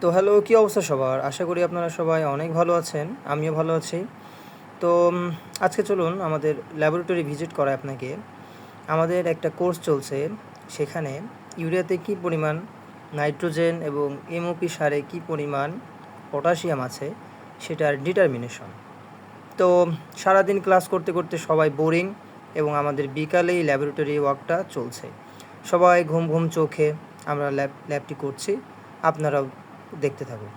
তো হ্যালো, কী অবস্থা সবার? আশা করি আপনারা সবাই অনেক ভালো আছেন। আমিও ভালো আছি। তো আজকে চলুন আমাদের ল্যাবরেটরি ভিজিট করায় আপনাকে। আমাদের একটা কোর্স চলছে, সেখানে ইউরিয়াতে কী পরিমাণ নাইট্রোজেন এবং এমওপি সারে কী পরিমাণ পটাশিয়াম আছে সেটার ডিটারমিনেশন। তো সারাদিন ক্লাস করতে করতে সবাই বোরিং এবং আমাদের বিকালেই ল্যাবরেটরি ওয়ার্কটা চলছে। সবাই ঘুম ঘুম চোখে আমরা ল্যাবটি করছি, আপনারাও দেখতে থাকুন।